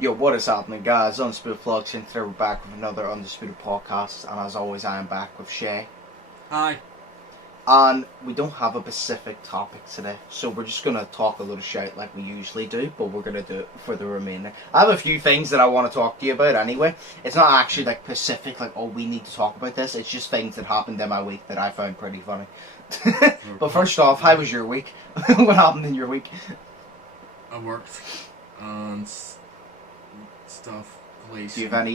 Yo, what is happening, guys? Undisputed Vlogs, and today we're back with another Undisputed podcast, and as always, I am back with Shay. Hi. And we don't have a specific topic today, so we're just gonna talk a little shit like we usually do, but we're gonna do it for the remainder. I have a few things that I want to talk to you about anyway. It's not actually like specific, like, oh, we need to talk about this. It's just things that happened in my week that I found pretty funny. But first off, how was your week? What happened in your week? I worked on stuff, police. Do you have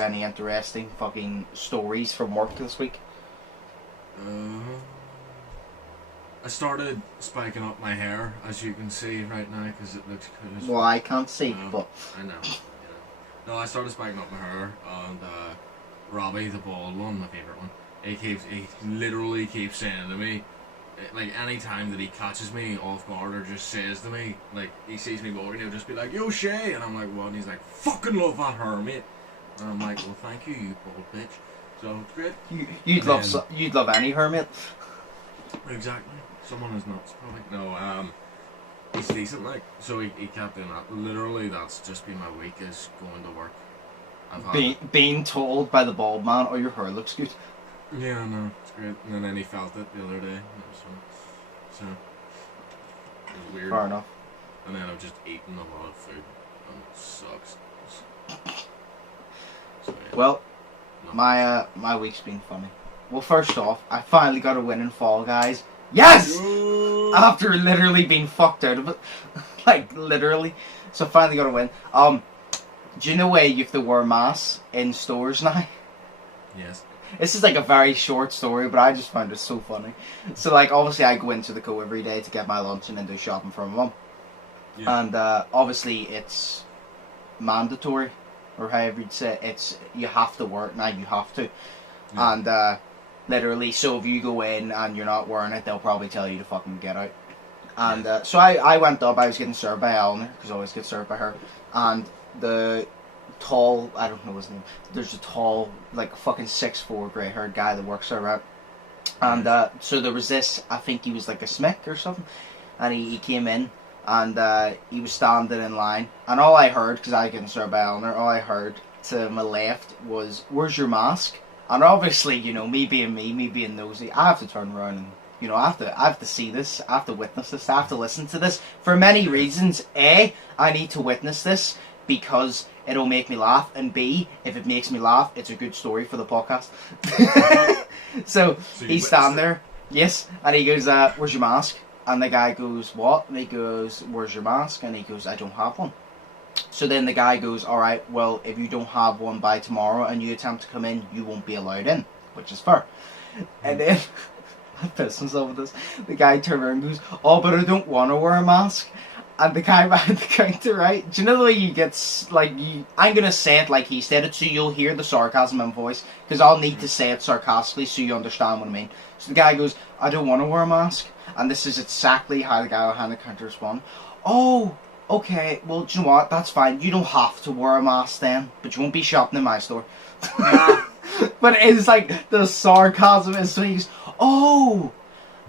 any interesting fucking stories from work this week? I started spiking up my hair, as you can see right now, because it looks cool as Well, I can't see, but I know. No, I started spiking up my hair, and Robbie, the bald one, my favourite one, he literally keeps saying to me, like, any time that he catches me off guard or just says to me, like, he sees me walking, he'll just be like, "Yo, Shay," and I'm like, "What?" And he's like, "Fucking love that hair, mate." And I'm like, "Well, thank you, you bald bitch." So it's great. You'd love any hermit. Exactly. Someone is nuts, probably. No, he's decent, like. So he kept doing that. Literally, that's just been my week, is going to work. Being told by the bald man, "Oh, your hair looks good." Yeah, no, it's great. And then he felt it the other day. So it was weird. Fair enough. And then I've just eaten a lot of food, and it sucks. So, yeah. Well, my week's been funny. Well, first off, I finally got a win in Fall Guys. Yes! Ooh. After literally being fucked out of it. Like, literally. So I finally got a win. Do you know where you have to wear masks in stores now? Yes. This is like a very short story, but I just found it so funny. So, like, obviously I go into the Co every day to get my lunch and then do shopping for my mum. Yeah. And obviously it's mandatory, or however you'd say it. You have to wear it now, you have to. Yeah. And literally, so if you go in and you're not wearing it, they'll probably tell you to fucking get out. And so I went up, I was getting served by Eleanor, because I always get served by her. And the tall, I don't know his name, there's a tall, like, fucking 6'4" grey haired guy that works there, right? And so there was this, I think he was like a smick or something, and he came in, and he was standing in line, and all I heard, because I was getting served by Eleanor, all I heard to my left was, "Where's your mask?" And obviously, you know, me being nosy, I have to turn around and, you know, I have to see this, I have to witness this, I have to listen to this, for many reasons. A, I need to witness this, because it'll make me laugh, and B, if it makes me laugh, it's a good story for the podcast. So he's standing there, yes, and he goes, "Where's your mask?" And the guy goes, "What?" And he goes, "Where's your mask?" And he goes, "I don't have one." So then the guy goes, "Alright, well, if you don't have one by tomorrow and you attempt to come in, you won't be allowed in," which is fair. And then, I pissed myself with this, the guy turned around and goes, "Oh, but I don't want to wear a mask." And the guy behind the counter, right? Do you know the way you get, like, I'm going to say it like he said it, so you'll hear the sarcasm in voice, because I'll need to say it sarcastically so you understand what I mean. So the guy goes, "I don't want to wear a mask." And this is exactly how the guy behind the counter responded. "Oh, okay, well, do you know what? That's fine. You don't have to wear a mask then, but you won't be shopping in my store." But it's like, the sarcasm is so he's, "Oh,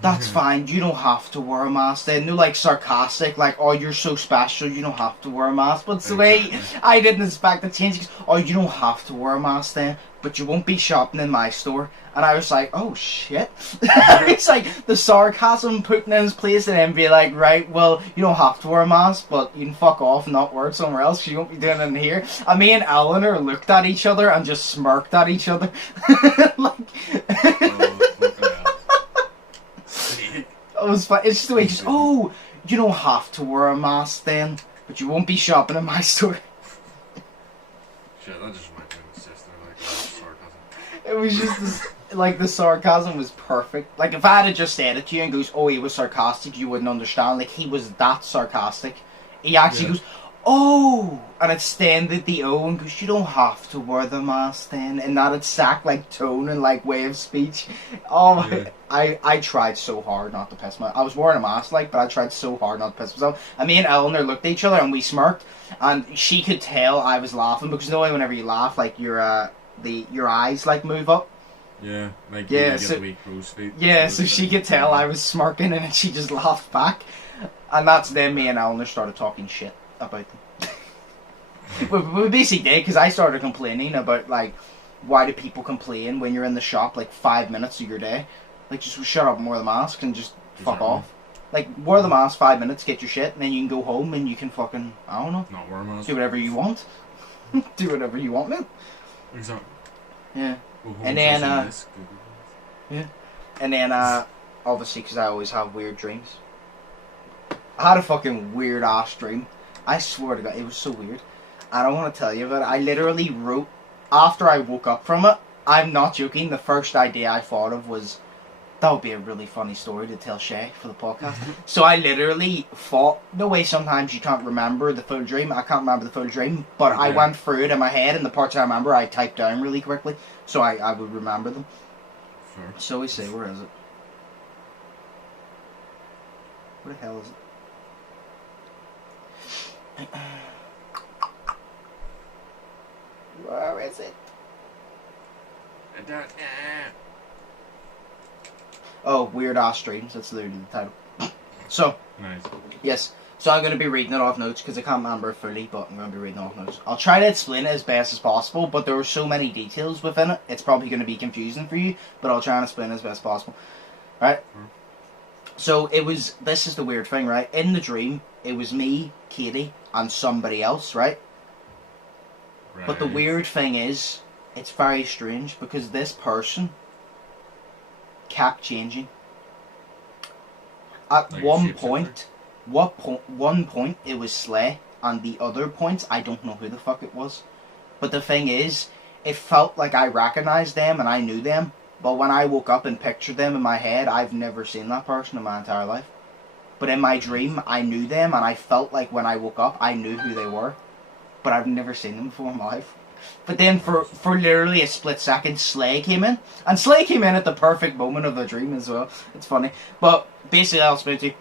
that's fine, you don't have to wear a mask then." No, like, sarcastic, like, "Oh, you're so special, you don't have to wear a mask." But it's the way I didn't expect the change. He goes, "Oh, you don't have to wear a mask then, but you won't be shopping in my store." And I was like, oh shit. It's like the sarcasm putting in his place, and then be like, "Right, well, you don't have to wear a mask, but you can fuck off and not wear it somewhere else, you won't be doing it in here." And me and Eleanor looked at each other and just smirked at each other. Like, it was fun. It's just the way he goes, "Oh, you don't have to wear a mask then, but you won't be shopping in my store." Shit, that just reminds me of my sister, like, sarcasm. It was just this, like, the sarcasm was perfect. Like, if I had just said it to you and goes, "Oh, he was sarcastic," you wouldn't understand. Like, he was that sarcastic. He actually goes, "Oh," and extended the O and goes, "You don't have to wear the mask then," and that exact, like, tone and, like, way of speech. Oh, yeah. I tried so hard not to piss myself. I was wearing a mask, like, but I tried so hard not to piss myself. And me and Eleanor looked at each other and we smirked, and she could tell I was laughing, because you know whenever you laugh, like, your eyes, like, move up. Yeah, like, yeah, you so, get the wee crow's feet. Yeah, so she could tell I was smirking, and then she just laughed back. And that's then me and Eleanor started talking shit about them. we basically did, because I started complaining about, like, why do people complain when you're in the shop, like, 5 minutes of your day? Like, just shut up and wear the mask and just fuck off. Like, wear the mask 5 minutes, get your shit, and then you can go home and you can fucking, I don't know. Not wear a mask. Do whatever you want. Do whatever you want, man. Exactly. Yeah. And then, yeah. And then, obviously, because I always have weird dreams. I had a fucking weird ass dream. I swear to God, it was so weird. I don't want to tell you about it. I literally wrote, after I woke up from it, I'm not joking, the first idea I thought of was, that would be a really funny story to tell Shay for the podcast. So I literally thought, the way sometimes you can't remember the full dream, I can't remember the full dream, but I went through it in my head, and the parts I remember I typed down really quickly, so I would remember them. Sure. So we say, where is it? Where the hell is it? Where is it? Oh, Weird Ass Dreams. That's literally the title. So, nice. Yes. So I'm going to be reading it off notes because I can't remember it fully, but I'm going to be reading it off notes. I'll try to explain it as best as possible, but there were so many details within it, it's probably going to be confusing for you, but I'll try and explain it as best as possible. Right? So it was, this is the weird thing, right? In the dream, it was me, Katie, and somebody else, right? But the weird thing is, it's very strange because this person kept changing. At like one point, one point it was Slay, and the other points I don't know who the fuck it was. But the thing is, it felt like I recognized them and I knew them. But when I woke up and pictured them in my head, I've never seen that person in my entire life. But in my dream, I knew them, and I felt like when I woke up, I knew who they were. But I've never seen them before in my life. But then for literally a split second, Slay came in. And Slay came in at the perfect moment of the dream as well. It's funny. But basically, I'll explain to you.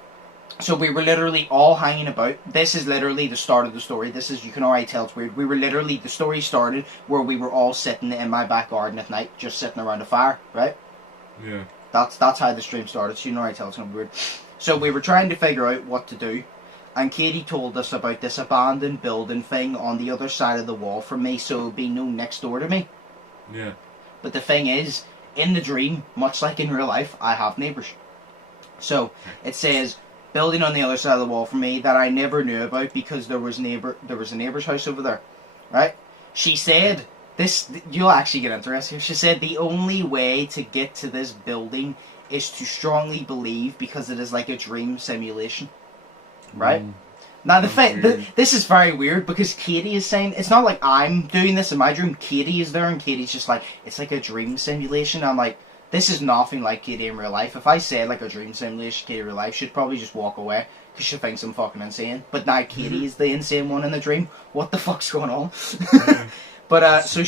So we were literally all hanging about. This is literally the start of the story. This is, you can already tell it's weird. We were literally, the story started where we were all sitting in my back garden at night, just sitting around a fire, right? Yeah. That's how the stream started, so you can already tell it's going to be weird. So we were trying to figure out what to do. And Katie told us about this abandoned building thing on the other side of the wall from me, so it would be no next door to me. Yeah. But the thing is, in the dream, much like in real life, I have neighbours. So, it says, building on the other side of the wall from me that I never knew about because there was a neighbour's house over there. Right? She said, this, you'll actually get interested. She said the only way to get to this building is to strongly believe because it is like a dream simulation. Right? Now this is very weird because Katie is saying, it's not like I'm doing this in my dream, Katie is there and Katie's just like, it's like a dream simulation. I'm like, this is nothing like Katie in real life. If I said like a dream simulation Katie in real life, she'd probably just walk away because she thinks I'm fucking insane. But now Katie is the insane one in the dream. What the fuck's going on? But so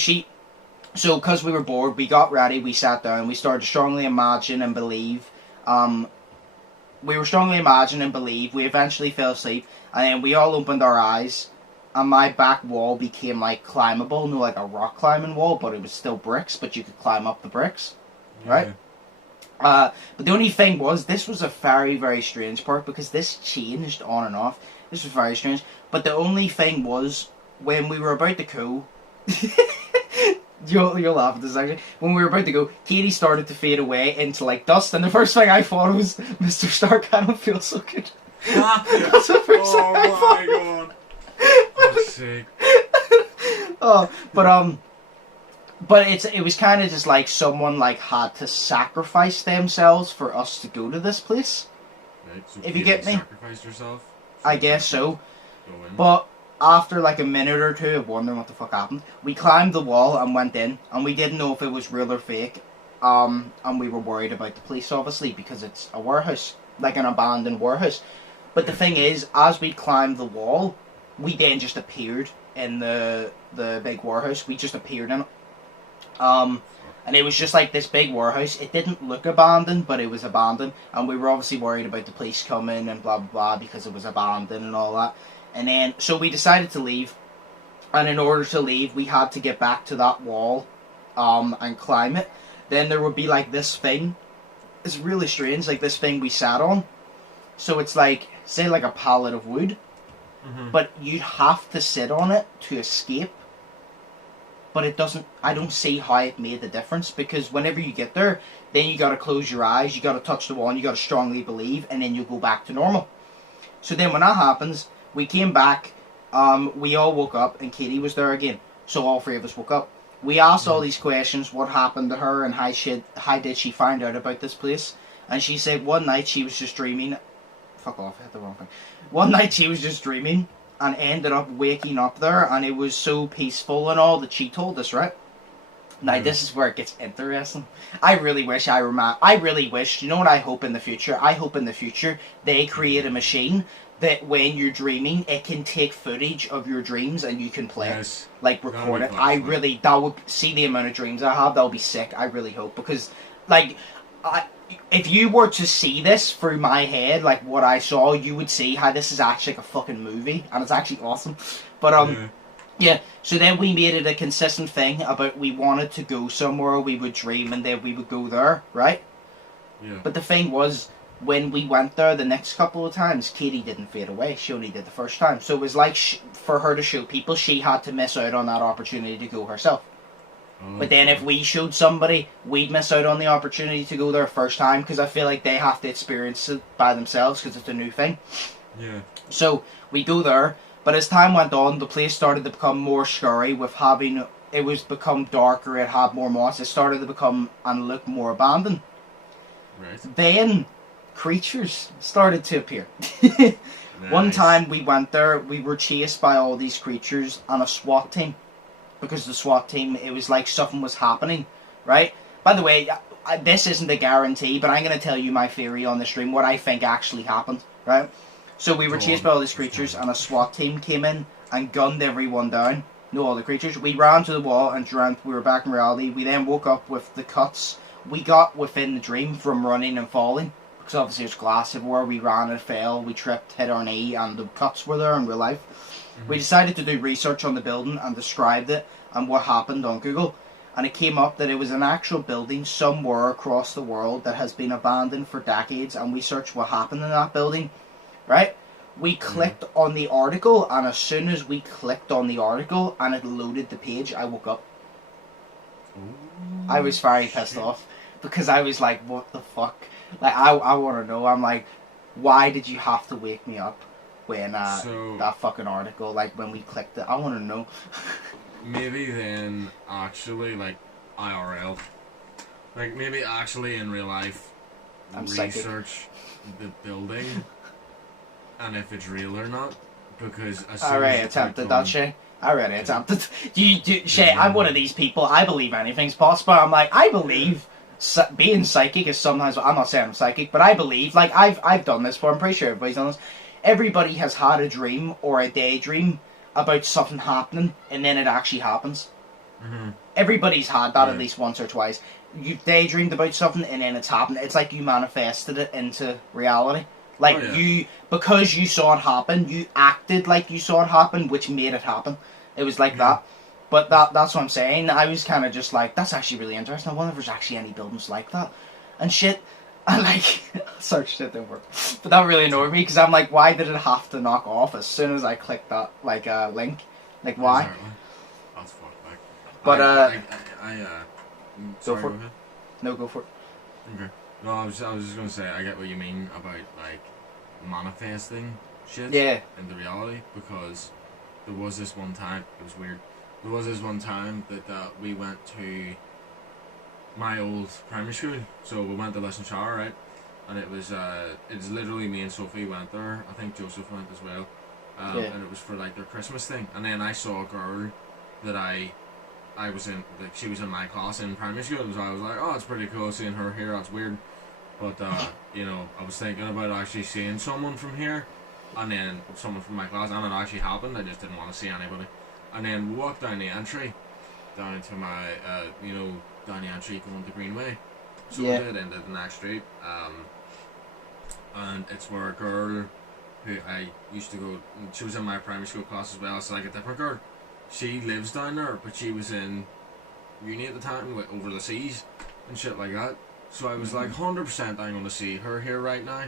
because we were bored, we got ready, we sat down, we started to strongly imagine and believe. We eventually fell asleep, and then we all opened our eyes, and my back wall became like climbable, like a rock climbing wall, but it was still bricks, but you could climb up the bricks, right? But the only thing was, this was a very, very strange part, because this changed on and off. This was very strange, but the only thing was, when we were about to go, You'll laugh at this actually. When we were about to go, Katie started to fade away into like dust, and the first thing I thought was, Mr. Stark, I don't feel so good. That's the first thing I thought. Oh my god. I'm sick. Oh, but it was kind of just like someone like had to sacrifice themselves for us to go to this place. Right, so if you get me. Sacrificed yourself. I guess so. But after like a minute or two of wondering what the fuck happened, we climbed the wall and went in, and we didn't know if it was real or fake. And we were worried about the police, obviously, because it's a warehouse, like an abandoned warehouse. But the thing is, as we climbed the wall, we then just appeared in the big warehouse. We just appeared in it. And it was just like this big warehouse. It didn't look abandoned, but it was abandoned. And we were obviously worried about the police coming and blah, blah, blah, because it was abandoned and all that. And then, so we decided to leave. And in order to leave, we had to get back to that wall and climb it. Then there would be like this thing. It's really strange, like this thing we sat on. So it's like, say like a pallet of wood. but you'd have to sit on it to escape. But it doesn't, I don't see how it made the difference, because whenever you get there, then you gotta close your eyes, you gotta touch the wall, and you gotta strongly believe, and then you go back to normal. So then when that happens, we came back, we all woke up, and Katie was there again. So all three of us woke up. We asked all these questions, what happened to her, and how did she find out about this place? And she said one night she was just dreaming, fuck off, I hit the wrong thing. One night she was just dreaming, and ended up waking up there, and it was so peaceful and all that she told us, right? Now this is where it gets interesting. I really wish, you know what I hope in the future? I hope in the future they create a machine that when you're dreaming, it can take footage of your dreams and you can play it, like record it. That would, see the amount of dreams I have, that would be sick. I really hope, because, like, if you were to see this through my head, like what I saw, you would see how this is actually like a fucking movie, and it's actually awesome. But yeah, so then we made it a consistent thing about we wanted to go somewhere, we would dream, and then we would go there, right? Yeah. But the thing was, when we went there the next couple of times, Katie didn't fade away. She only did the first time. So it was like, for her to show people, she had to miss out on that opportunity to go herself. But then if we showed somebody, we'd miss out on the opportunity to go there first time, because I feel like they have to experience it by themselves, because it's a new thing. Yeah. So we go there, but as time went on, the place started to become more scary with having, it was become darker, it had more moss, it started to become and look more abandoned. Right. Then creatures started to appear. Nice. One time we went there, we were chased by all these creatures and a SWAT team. Because the SWAT team, it was like something was happening, right? By the way, this isn't a guarantee, but I'm going to tell you my theory on the stream, what I think actually happened, right? So we were chased by all these creatures, and a SWAT team came in and gunned everyone down. No, all the creatures. We ran to the wall and dreamt we were back in reality. We then woke up with the cuts we got within the dream from running and falling. Because obviously there's glass everywhere. We ran and fell, we tripped, hit our knee, and the cuts were there in real life. We decided to do research on the building and described it and what happened on Google. And it came up that it was an actual building somewhere across the world that has been abandoned for decades. And we searched what happened in that building, right? We clicked on the article, and as soon as we clicked on the article and it loaded the page, I woke up. I was very pissed off, because I was like, what the fuck? Like, I want to know. I'm like, why did you have to wake me up when that fucking article, like when we clicked it? I want to know. Maybe then actually, like, IRL, like maybe actually in real life, research the building and if it's real or not, because I already attempted that shit. I already attempted. Shay, I'm one of these people. I believe anything's possible. I'm like, I believe being psychic is sometimes. I'm not saying I'm psychic, but I believe. Like, I've done this before. I'm pretty sure everybody's done this. Everybody has had a dream or a daydream about something happening, and then it actually happens. Everybody's had that at least once or twice. You've daydreamed about something, and then it's happened. It's like you manifested it into reality. Like, because you saw it happen, you acted like you saw it happen, which made it happen. It was like that. But that's what I'm saying. I was kind of just like, that's actually really interesting. I wonder if there's actually any buildings like that. And shit. And like, searched it, didn't work. But that really annoyed me, because I'm like, why did it have to knock off as soon as I clicked that, like, link? Like, why? Exactly. That's fucked back. But, go for it. No, go for it. Okay. No, I was just gonna say, I get what you mean about, like, manifesting shit into reality, because there was this one time, it was weird, there was this one time that we went to my old primary school, so we went to Listen Shower, right, and it was it's literally me and Sophie went there, I think Joseph went as well, and it was for, like, their Christmas thing, and then I saw a girl that I was in, like, she was in my class in primary school, and so I was like, oh, it's pretty cool seeing her here, that's weird. But, you know, I was thinking about actually seeing someone from here, and then someone from my class, and it actually happened. I just didn't want to see anybody. And then we walked down the entry, down to my, you know, down the entry going to Greenway. So we did, into the next street. And it's where a girl who I used to go, she was in my primary school class as well, so like a different girl. She lives down there, but she was in uni at the time, with over the seas and shit like that. So I was like, 100% I'm going to see her here right now.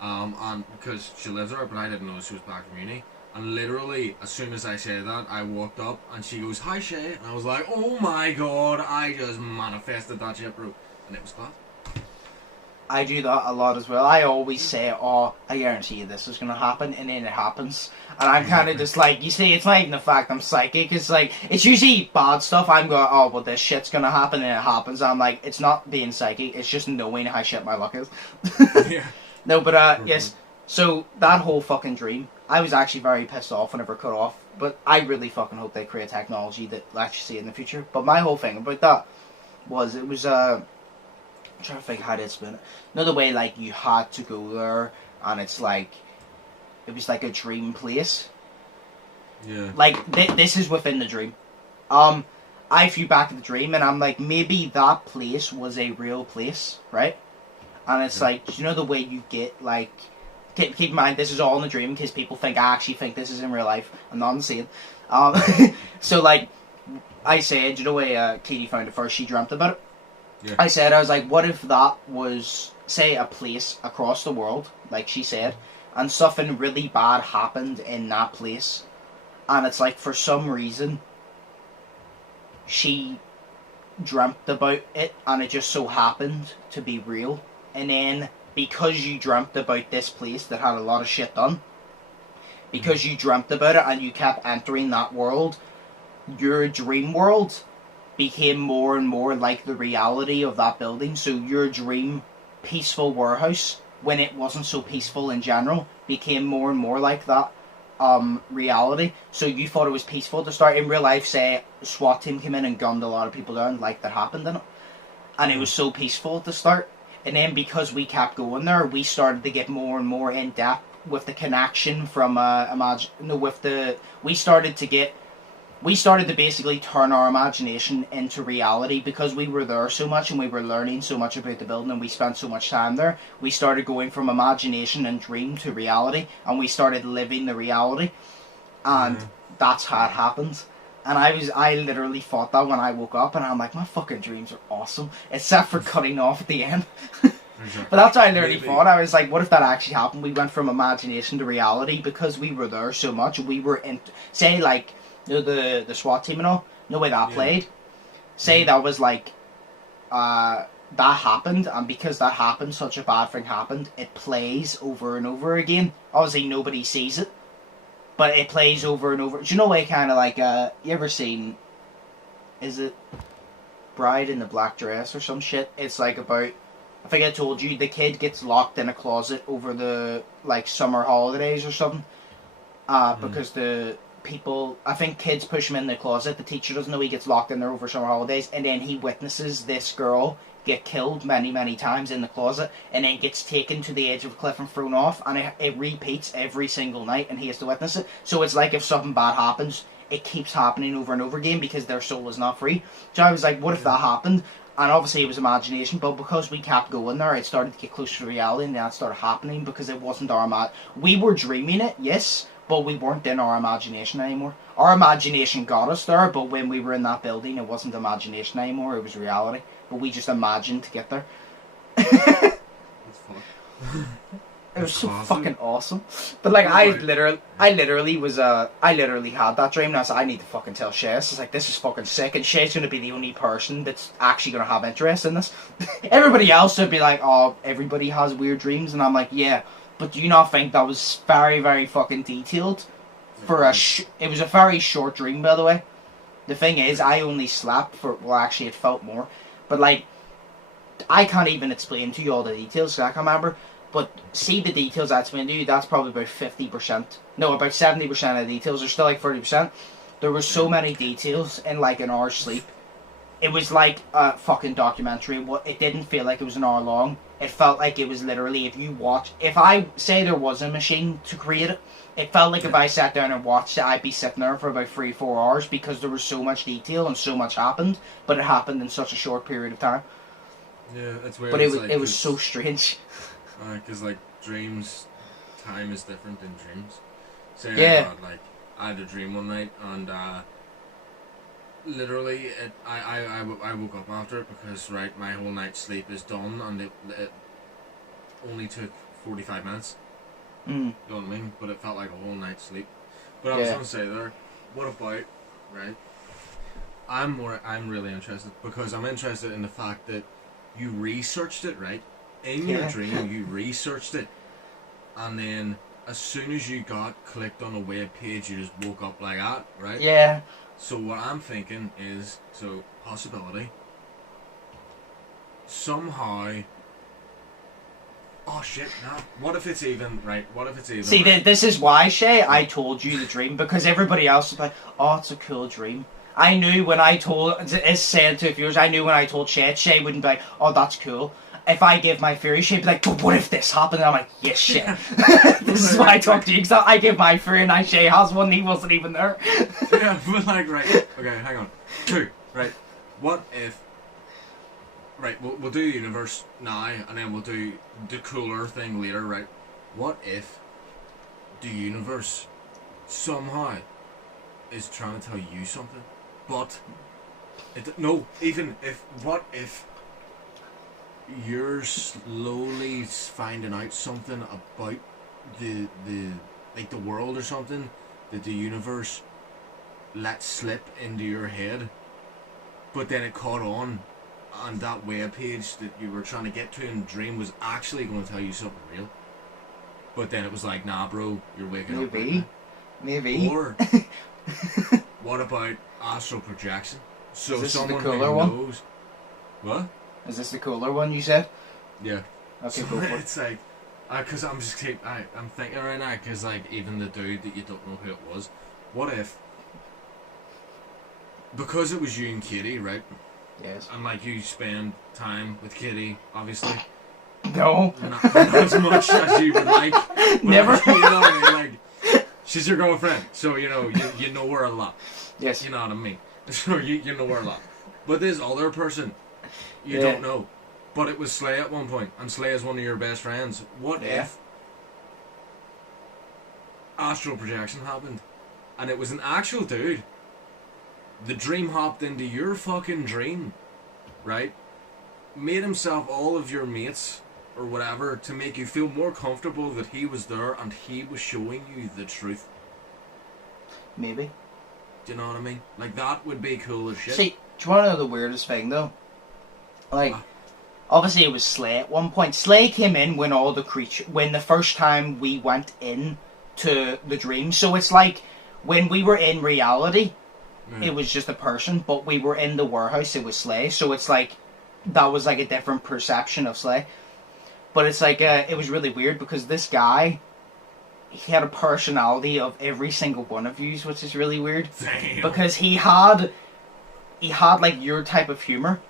And because she lives there, but I didn't know she was back from uni. And literally, as soon as I said that, I walked up and she goes, "Hi, Shay," and I was like, "Oh my god, I just manifested that shit, bro," and it was class. I do that a lot as well. I always say, "Oh, I guarantee you this is gonna happen," and then it happens. And I'm kind of just like, you see, it's not even the fact I'm psychic. It's like, it's usually bad stuff. I'm going, "Oh, well, this shit's gonna happen," and it happens. I'm like, it's not being psychic. It's just knowing how shit my luck is. Yeah. No, but yes. So that whole fucking dream, I was actually very pissed off whenever it cut off. But I really fucking hope they create technology that we'll actually see in the future. But my whole thing about that was, it was I'm trying to think how to explain it. Another way, like, you had to go there, and it's like, it was like a dream place. Yeah. Like, this is within the dream. I flew back to the dream, and I'm like, maybe that place was a real place, right? And it's like, you know the way you get, like, keep in mind, this is all in the dream, because people think I actually think this is in real life. I'm not insane. So, like, I said, you know where Katie found it first, she dreamt about it. Yeah. I was like, what if that was, say, a place across the world, like she said, and something really bad happened in that place, and it's like, for some reason, she dreamt about it, and it just so happened to be real, and then, because you dreamt about this place that had a lot of shit done, because you dreamt about it, and you kept entering that world, your dream world became more and more like the reality of that building. So your dream peaceful warehouse, when it wasn't so peaceful in general, became more and more like that reality. So you thought it was peaceful to start. In real life, say, a SWAT team came in and gunned a lot of people down, like that happened in it. And it was so peaceful to start. And then because we kept going there, we started to get more and more in depth with the connection from we started to basically turn our imagination into reality, because we were there so much and we were learning so much about the building and we spent so much time there. We started going from imagination and dream to reality, and we started living the reality, and that's how it happened. And I literally thought that when I woke up, and I'm like, my fucking dreams are awesome, except for cutting off at the end. But that's what I literally thought. I was like, what if that actually happened? We went from imagination to reality because we were there so much. We were in, say, like, you know, the SWAT team and all, no way that played. Say that was like, that happened, and because that happened, such a bad thing happened, it plays over and over again. Obviously, nobody sees it, but it plays over and over. Do you know what, kind of like, you ever seen, is it Bride in the Black Dress or some shit? It's like about, I think I told you, the kid gets locked in a closet over the, like, summer holidays or something, because the people, I think kids push him in the closet, the teacher doesn't know he gets locked in there over summer holidays, and then he witnesses this girl get killed many times in the closet, and then gets taken to the edge of a cliff and thrown off, and it repeats every single night, and he has to witness it. So it's like, if something bad happens, it keeps happening over and over again, because their soul is not free. So I was like, what if that happened? And obviously it was imagination, but because we kept going there, it started to get closer to reality, and that started happening, because it wasn't our we were dreaming it, yes, but we weren't in our imagination anymore. Our imagination got us there, but when we were in that building, it wasn't imagination anymore, it was reality. But we just imagined to get there. That's fun. It was so fucking awesome. But like, I literally had that dream, and I was like, I need to fucking tell Shay. It's like, this is fucking sick, and Shay's gonna be the only person that's actually gonna have interest in this. Everybody else would be like, oh, everybody has weird dreams, and I'm like, yeah. But do you not think that was very fucking detailed? For it was a very short dream, by the way. The thing is, I only slept for, well, actually it felt more, but like, I can't even explain to you all the details, so I can't remember. But see, the details I explained to you, that's probably about 50%. No, about 70% of the details. There's still like 30%. There were so many details in like an hour's sleep. It was like a fucking documentary. It didn't feel like it was an hour long. It felt like it was literally, if I say there was a machine to create it, it felt like if I sat down and watched it, I'd be sitting there for about 3-4 hours, because there was so much detail and so much happened, but it happened in such a short period of time. Yeah, that's weird. But it was so strange. Because like dreams, time is different in dreams. Say Yeah. I had a dream one night, and literally I woke up after it, because right, my whole night's sleep is done, and it only took 45 minutes. You know what I mean? But it felt like a whole night's sleep. But I was gonna say there, what about, right? I'm really interested because I'm interested in the fact that you researched it, right? In your dream, you researched it, and then as soon as you got clicked on the web page, you just woke up like that, right? Yeah. So what I'm thinking is, possibility. Somehow. Oh shit! Nah. What if it's even right? What if it's even? See, right? this is why, Shay, I told you the dream, because everybody else was like, "Oh, it's a cool dream." I knew when I told, it's said to viewers, I knew when I told Shay wouldn't be like, "Oh, that's cool." If I gave my theory, she'd be like, "But what if this happened?" And I'm like, "Yes, Shay." This is why I talked to you, because I gave my theory, and now Shay has one, and he wasn't even there. Yeah, but like, right, okay, hang on. 2, right, what if, right, we'll do universe now, and then we'll do the cooler thing later, right? What if the universe somehow is trying to tell you something, but, what if you're slowly finding out something about the world or something that the universe let slip into your head, but then it caught on that web page that you were trying to get to in the dream was actually going to tell you something real, but then it was like, nah bro, you're waking up right now. Maybe. Or what about astral projection? So is this someone the cooler who one? knows what? Is this the cooler one you said? Yeah. Okay, so go for it. it's like, because I'm thinking right now, because like even the dude that you don't know who it was, what if, because it was you and Kitty, right? Yes. And like you spend time with Kitty, obviously. No. Not as much as you would like. But Never. Like, you know what I mean? Like, she's your girlfriend, so you know her a lot. Yes. You know what I mean? So you know her a lot. But this other person, you don't know. But it was Slay at one point, and Slay is one of your best friends. What if astral projection happened, and it was an actual dude? The dream hopped into your fucking dream, right? Made himself all of your mates or whatever to make you feel more comfortable that he was there and he was showing you the truth. Maybe. Do you know what I mean? Like, that would be cool as shit. See, do you want to know the weirdest thing though? Like, obviously it was Slay at one point. Slay came in when when the first time we went in to the dream. So it's like when we were in reality, it was just a person, but we were in the warehouse, it was Slay. So it's like that was like a different perception of Slay. But it's like it was really weird because this guy, he had a personality of every single one of you, which is really weird. Damn. Because he had like your type of humor,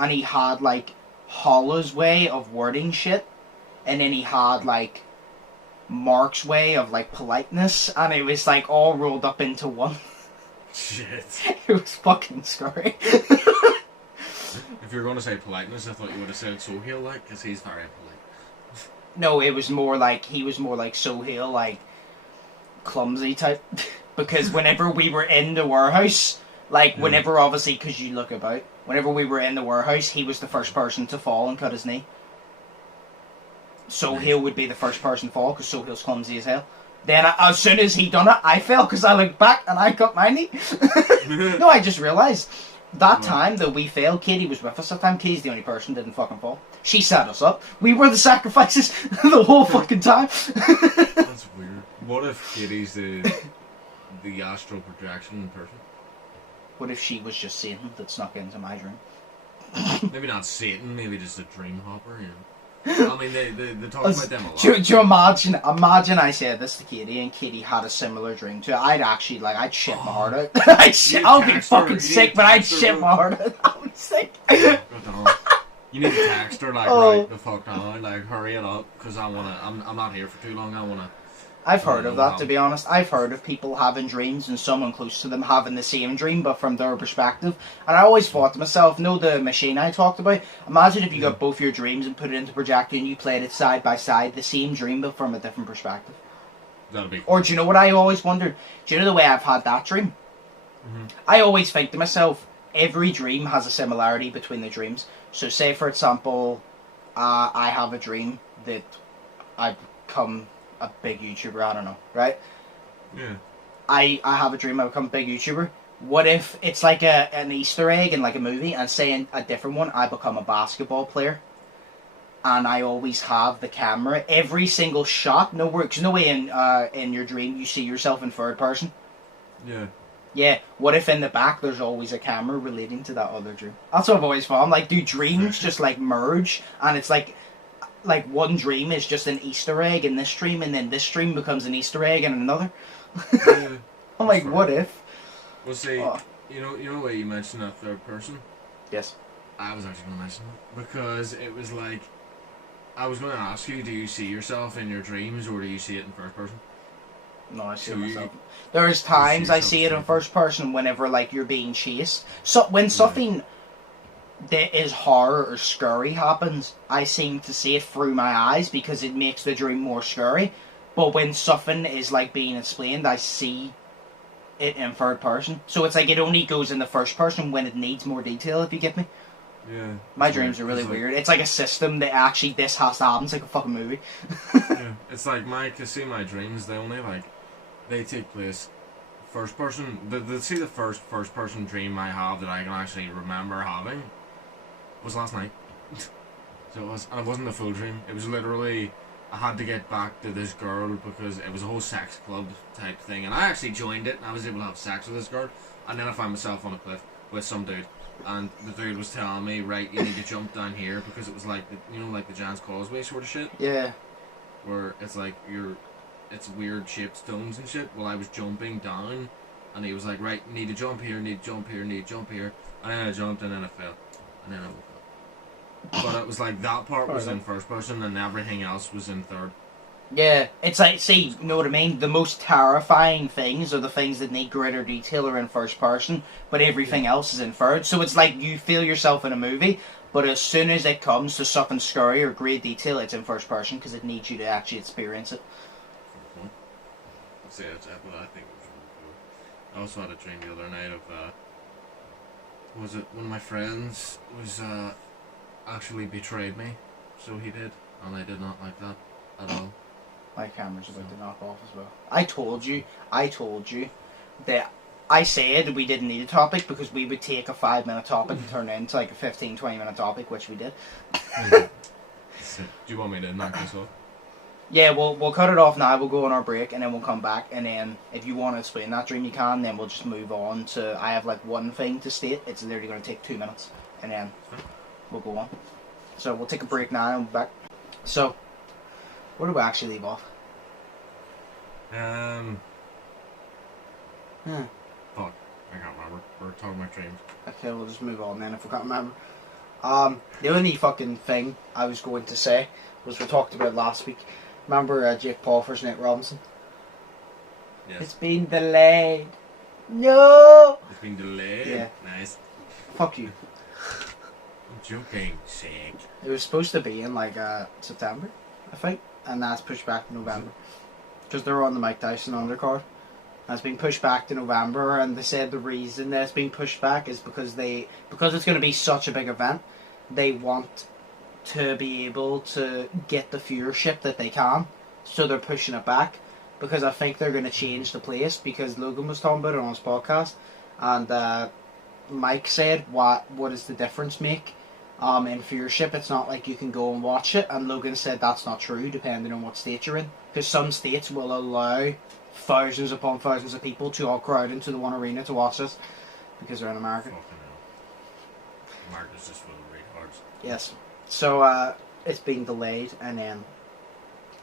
and he had like Hollow's way of wording shit, and then he had like Mark's way of like politeness, and it was like all rolled up into one. Shit. It was fucking scary. If you're going to say politeness, I thought you would have said Sohail, like, because he's very polite. No, it was more like, he was more like Sohail, like clumsy type. Because whenever we were in the warehouse, like whenever, obviously, because you look about, whenever we were in the warehouse, he was the first person to fall and cut his knee. Sohail would be the first person to fall because Sohail's clumsy as hell. Then as soon as he done it, I fell because I looked back and I cut my knee. No, I just realised that time that we failed, Katie was with us that time. Katie's the only person that didn't fucking fall. She set us up. We were the sacrifices the whole fucking time. That's weird. What if Katie's the astral projection person? What if she was just Satan that snuck into my dream? Maybe not Satan, maybe just a dream hopper, you know. I mean, they talk about them a lot. Do you imagine I said this to Katie and Katie had a similar dream too? I'd actually, like, I'd shit my heart out. I'll be fucking sick, but I'd shit my heart out. I'll be sick. You need to text her, like, right the fuck now, like, hurry it up, because I'm not here for too long, I've heard of that, to be honest. I've heard of people having dreams and someone close to them having the same dream, but from their perspective. And I always thought to myself, know the machine I talked about? Imagine if you got both your dreams and put it into a projector and you played it side by side, the same dream, but from a different perspective. That'd be cool. Or do you know what I always wondered? Do you know the way I've had that dream? I always think to myself, every dream has a similarity between the dreams. So say, for example, I have a dream that I've become a big YouTuber, I don't know, right? Yeah. I have a dream I become a big YouTuber. What if it's like an Easter egg in like a movie, and saying a different one, I become a basketball player, and I always have the camera every single shot. No work, 'cause no way in your dream you see yourself in third person. Yeah. Yeah. What if in the back there's always a camera relating to that other dream? That's what I've always found. Like, do dreams just like merge, and it's like one dream is just an Easter egg in this dream, and then this dream becomes an Easter egg in another. Yeah. I'm like, what if? Well, see, you know where you mentioned that third person? Yes. I was actually going to mention it because it was like, I was going to ask you, do you see yourself in your dreams, or do you see it in first person? No, I see myself. There's times I see it in first person whenever like you're being chased. So when something that is horror or scary happens, I seem to see it through my eyes because it makes the dream more scary. But when something is like being explained, I see it in third person. So it's like it only goes in the first person when it needs more detail, if you get me. Yeah. My dreams are really weird. It's like a system that actually this has to happen. It's like a fucking movie. Yeah. It's like my dreams, they only like, they take place first person. The first person dream I have that I can actually remember having was last night. So it was, and it wasn't a full dream. It was literally, I had to get back to this girl because it was a whole sex club type thing, and I actually joined it, and I was able to have sex with this girl, and then I found myself on a cliff with some dude, and the dude was telling me, right, you need to jump down here, because it was like, like the Giant's Causeway sort of shit. Yeah. Where it's like, it's weird shaped stones and shit. Well, I was jumping down, and he was like, right, need to jump here, need to jump here, need to jump here, and then I jumped, and then I fell, and then I woke up. But it was like, that part was in first person, and everything else was in third. Yeah, it's like, see, you know what I mean? The most terrifying things are the things that need greater detail are in first person, but everything else is in third. So it's like you feel yourself in a movie, but as soon as it comes to something scary or great detail, it's in first person because it needs you to actually experience it. That's what I think was really cool. I also had a dream the other night of, was it one of my friends was, actually betrayed me, so he did, and I did not like that at all. My camera's about to knock off as well. I told you that I said we didn't need a topic because we would take a 5-minute topic and turn it into like a 15-20 minute topic, which we did. So, do you want me to knock this off? Yeah, we'll cut it off now, we'll go on our break, and then we'll come back, and then if you want to explain that dream you can, then we'll just move on to, I have like one thing to state, it's literally going to take 2 minutes, and then we'll go on. So we'll take a break now and we'll be back. So, where do we actually leave off? Fuck, I can't remember. We're talking about dreams. Okay, we'll just move on then if we can't remember. The only fucking thing I was going to say was we talked about last week. Remember Jake Paul versus Nate Robinson? Yes. It's been delayed. No! It's been delayed? Yeah. Nice. Fuck you. I'm joking, sick. It was supposed to be in like September, I think, and that's pushed back to November. Because they're on the Mike Tyson undercard. And it's been pushed back to November, and they said the reason that it's being pushed back is because it's going to be such a big event, they want to be able to get the viewership that they can, so they're pushing it back. Because I think they're going to change the place, because Logan was talking about it on his podcast, and Mike said, what does the difference make in viewership? It's not like you can go and watch it, and Logan said that's not true depending on what state you're in, because some states will allow thousands upon thousands of people to all crowd into the one arena to watch this because they're in America. Fucking hell. America's just full of retards. Yes. So it's being delayed, and then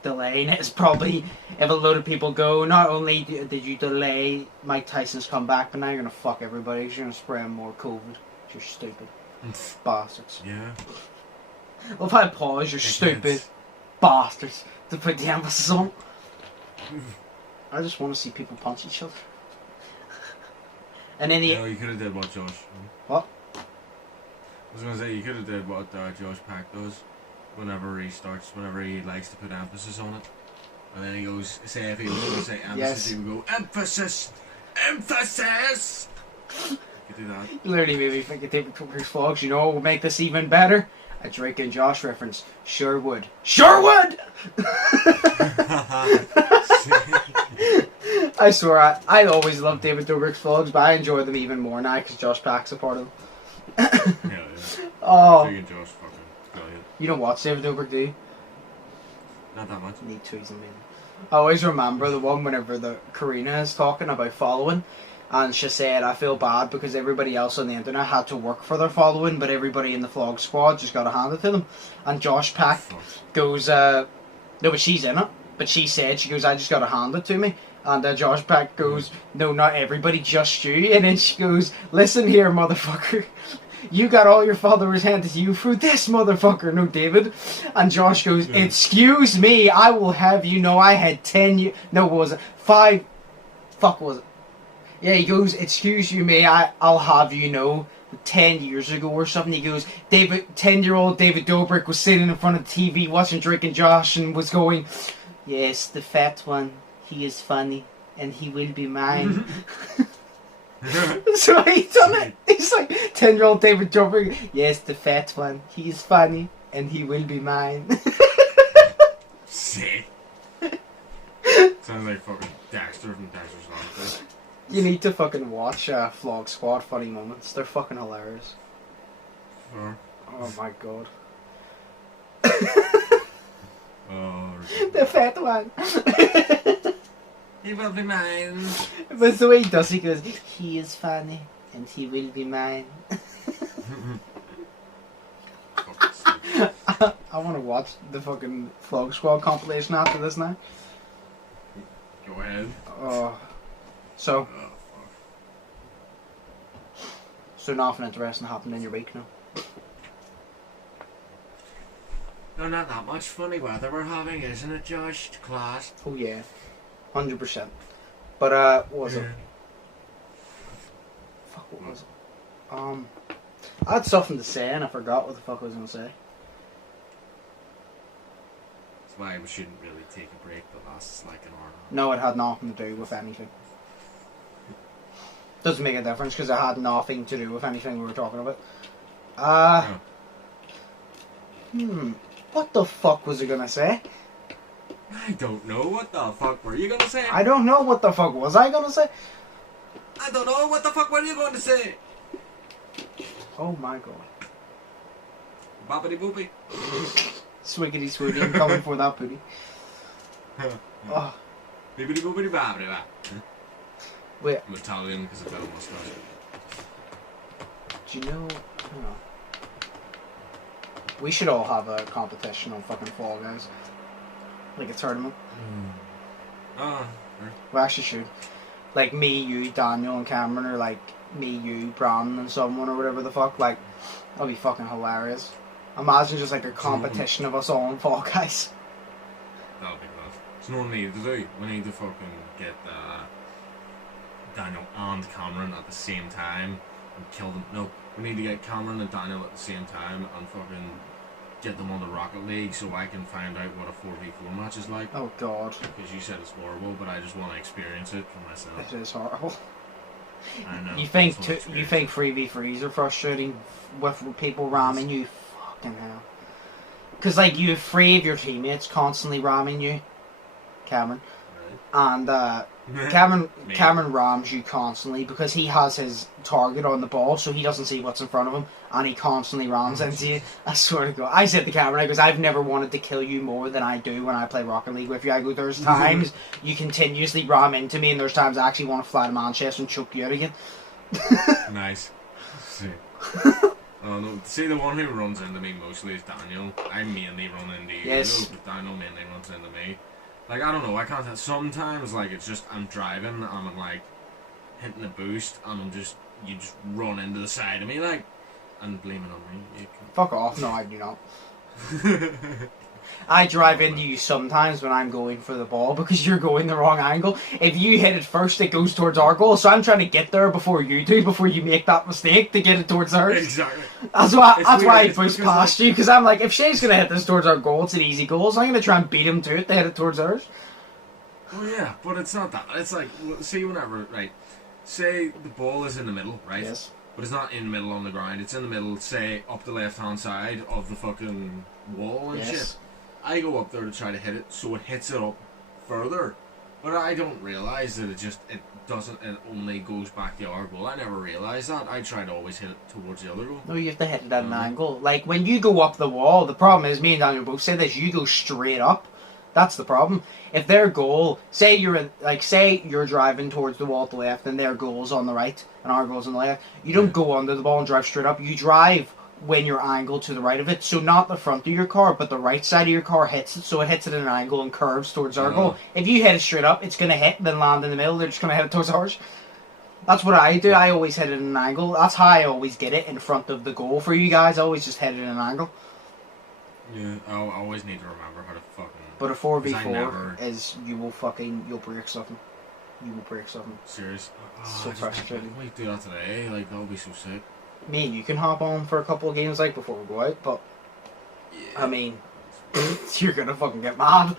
delaying it is probably, if a load of people go, not only did you delay Mike Tyson's comeback, but now you're going to fuck everybody, you're going to spread more COVID. You're stupid. Bastards. Yeah. Well, if I pause, you're stupid bastards to put the emphasis on. I just want to see people punch each other. And then you could have did what Josh. What? I was going to say, you could have did what Josh Pack does whenever he likes to put emphasis on it. And then he goes, say if he was going to say emphasis, he would go, emphasis! Emphasis! You could do that. Literally made me think of David Cooper's Vlogs. You know what would make this even better? A Drake and Josh reference. Sure would. Sure would! I swear, I always loved David Dobrik's vlogs, but I enjoy them even more now because Josh Pack's a part of them. Yeah. Oh. Josh fucking brilliant. You don't watch David Dobrik, do you? Not that much. Need to, he's amazing. I always remember the one whenever the Karina is talking about following, and she said, I feel bad because everybody else on the internet had to work for their following, but everybody in the vlog squad just got to hand it to them. And Josh Pack goes, no, but she's in it. But she said, she goes, I just got to hand it to me. And Josh Pack goes, no, not everybody, just you. And then she goes, listen here, motherfucker. You got all your followers handed to you through this motherfucker, no David. And Josh goes, excuse me, I will have you know I had 10 no, what was it? 5, fuck was it? Yeah, he goes, excuse you me, I'll have you know, 10 years ago or something, he goes, 10-year-old David Dobrik was sitting in front of the TV watching Drake and Josh and was going, yes, the fat one, he is funny, and he will be mine. So he done it. He's like 10-year-old David Dobrik. Yes, the fat one. He is funny, and he will be mine. Sick. Sounds like fucking Dexter from Dexter's Laboratory. You need to fucking watch Vlog Squad funny moments. They're fucking hilarious. Sure. Oh my god. Oh. The fat one. He will be mine. But the way he does, he goes, he is funny, and he will be mine. I want to watch the fucking Vlog Squad compilation after this now. Go ahead. So nothing interesting happened in your week now? No, not that much funny weather we're having, isn't it, Josh? Class. Oh yeah, 100%. But what was it? Fuck, what was it? I had something to say and I forgot what the fuck I was gonna say. That's why we shouldn't really take a break that lasts like an hour. No, it had nothing to do with anything. Doesn't make a difference because it had nothing to do with anything we were talking about. What the fuck was I gonna say? I don't know. What the fuck were you gonna say? I don't know what the fuck was I gonna say. I don't know. What the fuck were you going to say? Oh my god. Boppity boopy. Swiggity swiggy, I'm coming for that booty. Oh. Bibbity boopity boppity bop. Wait. I'm Italian because I've got a mustache. Do you know? We should all have a competition on fucking Fall Guys. Like a tournament. We actually should. Like me, you, Daniel, and Cameron, or like me, you, Brandon, and someone, or whatever the fuck. Like, that'd be fucking hilarious. Imagine just like a competition of us all on Fall Guys. That'll be good. So no need to do. We need to fucking get Daniel and Cameron at the same time and kill them. No, we need to get Cameron and Daniel at the same time and fucking get them on the Rocket League so I can find out what a 4v4 match is like. Oh god. Because you said it's horrible, but I just want to experience it for myself. It is horrible. I know. You think 3v3s are frustrating with people ramming you? Fucking hell. Because like you have 3 of your teammates constantly ramming you, Cameron, and Cameron rams you constantly because he has his target on the ball, so he doesn't see what's in front of him, and he constantly rams into you. I swear to God. I said to Cameron, I goes, I've never wanted to kill you more than I do when I play Rocket League with you. I go, there's times you continuously ram into me, and there's times I actually want to fly to Manchester and choke you out again. Nice. See. Oh no! See, the one who runs into me mostly is Daniel. I mainly run into you, but Daniel mainly runs into me. Like, I don't know, I can't. Sometimes, like, it's just I'm driving and I'm like hitting the boost and you just run into the side of me, like, and blaming on me. Fuck off! No, I do not. I drive into you sometimes when I'm going for the ball because you're going the wrong angle. If you hit it first, it goes towards our goal. So I'm trying to get there before you do, before you make that mistake to get it towards ours. Exactly. That's why I boost past you, because I'm like, if Shay's going to hit this towards our goal, it's an easy goal. So I'm going to try and beat him to it to hit it towards ours. Well, yeah, but it's not that. It's like, see, whenever, right, say the ball is in the middle, right? Yes. But it's not in the middle on the ground. It's in the middle, say, up the left-hand side of the fucking wall and shit. I go up there to try to hit it, so it hits it up further. But I don't realise that it only goes back to our goal. I never realised that. I try to always hit it towards the other goal. No, you have to hit it at an angle. Like, when you go up the wall, the problem is, me and Daniel both say this, you go straight up. That's the problem. If their goal, say you're driving towards the wall to the left and their goal's on the right and our goal's on the left, you don't go under the ball and drive straight up. You drive when you're angled to the right of it. So not the front of your car, but the right side of your car hits it. So it hits it at an angle and curves towards our goal. If you hit it straight up, it's going to hit, then land in the middle. They're just going to hit it towards ours. That's what I do. I always hit it at an angle. That's how I always get it in front of the goal. For you guys, I always just hit it at an angle. Yeah, I always need to remember how to fucking... But a 4v4 is, you'll break something. You will break something. Serious? So frustrating. We do that today, like, that'll be so sick. Me and you can hop on for a couple of games, like, before we go out, but... Yeah. I mean, you're gonna fucking get mad.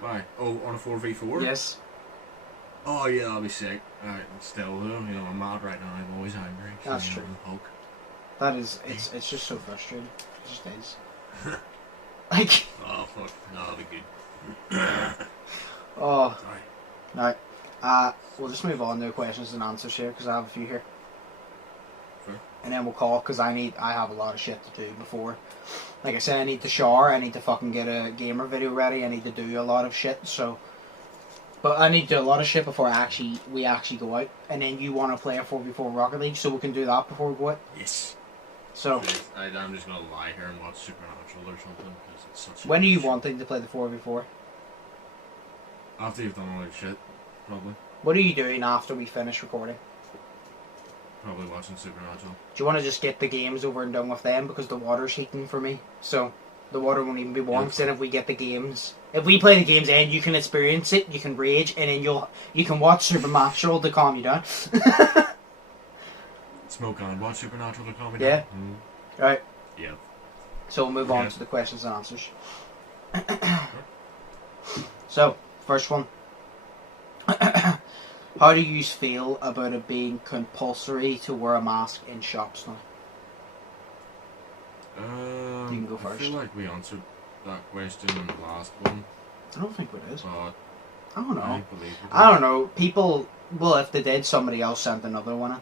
Why? Oh, on a 4v4? Yes. Oh yeah, that'll be sick. Still though, I'm mad right now. I'm always angry. That's true. That is, it's just so frustrating. It just is. Like. Oh fuck, no, that'll be good. Oh. Sorry. Right. We'll just move on to questions and answers here because I have a few here. Sure. And then we'll call because I have a lot of shit to do before. Like I said, I need to shower. I need to fucking get a gamer video ready. I need to do a lot of shit. So. But I need to do a lot of shit before we actually go out. And then you want to play a 4v4 Rocket League, so we can do that before we go out? Yes. So... I'm just going to lie here and watch Supernatural or something, because it's such a... When are you wanting to play the 4v4? After you've done all your shit, probably. What are you doing after we finish recording? Probably watching Supernatural. Do you want to just get the games over and done with them? Because the water's heating for me. So, the water won't even be warm. Because then if we get the games... If we play the games and you can experience it, you can rage, and then you can watch Supernatural to calm you down. Smoke on, watch Supernatural to calm you down. Yeah. Right. Yeah. So we'll move on to the questions and answers. So, first one. How do you feel about it being compulsory to wear a mask in shops now? You can go first. I feel like we answered that question in the last one. I don't think it is. But I don't know. I don't know. People, well, if they did, somebody else sent another one in.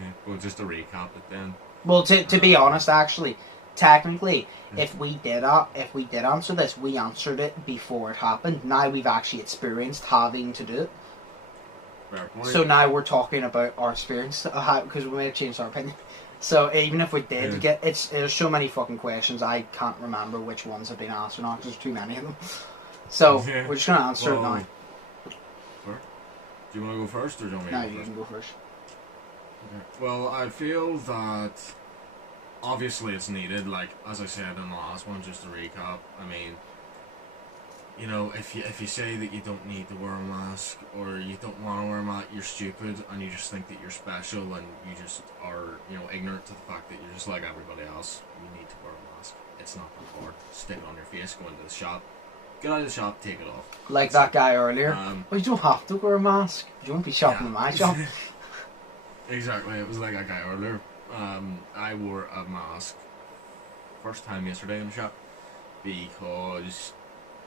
Yeah, well, just to recap it then. Well, to be honest, actually, technically, if we did answer this, we answered it before it happened. Now we've actually experienced having to do it. So now we're talking about our experience, because we may have changed our opinion. So even if we did get, there's so many fucking questions, I can't remember which ones have been asked or not, because there's too many of them. So we're just going to answer it now. Sure. Do you want to go first, or do you want me to go first? No, you can go first. Okay. Well, I feel that obviously it's needed, like, as I said in the last one, just to recap, I mean, if you say that you don't need to wear a mask, or you don't want to wear a mask, you're stupid, and you just think that you're special, and you just are, ignorant to the fact that you're just like everybody else. You need to wear a mask. It's not that hard. Stick it on your face, go into the shop, get out of the shop, take it off. Like that guy earlier. Well, you don't have to wear a mask. You won't be shopping in my shop. Exactly, it was like that guy earlier. I wore a mask first time yesterday in the shop because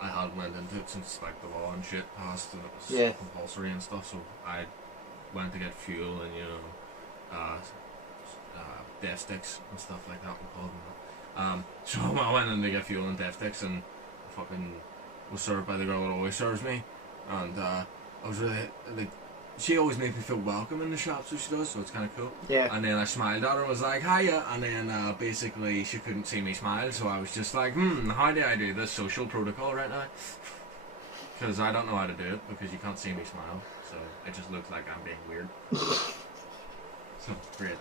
I had went into it since like the law and shit passed and it was compulsory and stuff, so I went to get fuel and death sticks and stuff like that, we called them. So I went in to get fuel and death sticks, and I fucking was served by the girl that always serves me, and I was really like, she always makes me feel welcome in the shop, so she does, so it's kind of cool. Yeah. And then I smiled at her and was like, hiya, and then basically she couldn't see me smile, so I was just like, how do I do this social protocol right now? Because I don't know how to do it, because you can't see me smile, so it just looks like I'm being weird. So, great.